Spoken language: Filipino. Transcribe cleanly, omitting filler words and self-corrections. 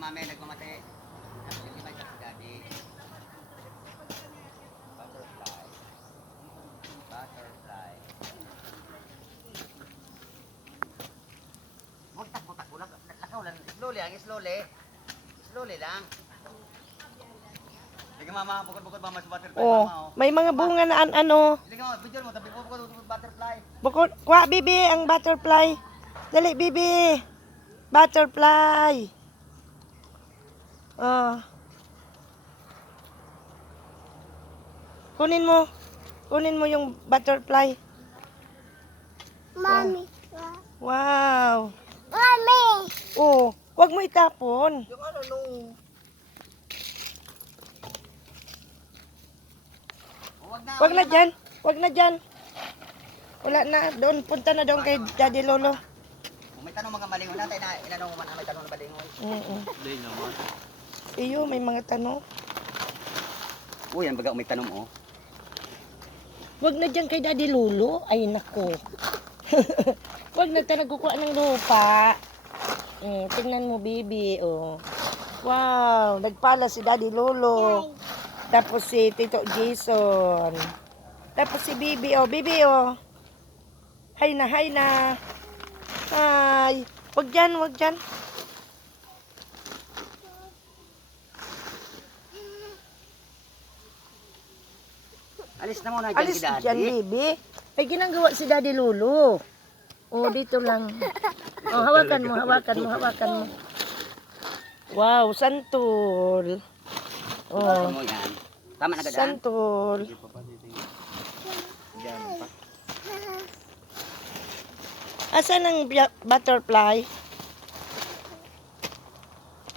mami, nagmamate. Hindi may kasi daddy. Butterfly. Butterfly. Butak-butak ulang. Lakaw lang. Slowly lang, slowly. Slowly lang. Sige mama, bukod-bukod mama sa butterfly Oh, mama. Oh. may mga bunga na ano. Sige mo, video mo, tabi bukod butterfly. Bukod, kuha bibi ang butterfly. Dali bibi. Butterfly. Oh. Kunin mo. Kunin mo yung butterfly. Mommy. Wow. Mommy. Oh, wag mo itapon. Yung ano nung Wag na dyan. Wag na dyan. Wala na. Doon, punta na doon kay Daddy Lolo. Kung may tanong mga malingon natin na inanong man may tanong na malingon. Hindi naman. Iyo, may mga tanong. Uy, yan baga may tanong oh. Wag na dyan kay Daddy Lolo. Ay, nako. Wag na tayo nagkukuha ng lupa. Tingnan mo, baby. Oh. Wow, nagpala si Daddy Lolo. Tapos si Tito Jason. Tapos si Bibi, oh. Bibi, oh. Hay na, hay na. Hay. Wag dyan, wag dyan. Alis na muna dyan Alis si Daddy. dyan, Bibi. Ay, ginagawa si Daddy Lolo. Oh, dito lang. Oh, hawakan mo, hawakan mo, hawakan mo. Wow, santol. Oh, Mo yan. Tama na gadaan. santol. Asan ang butterfly?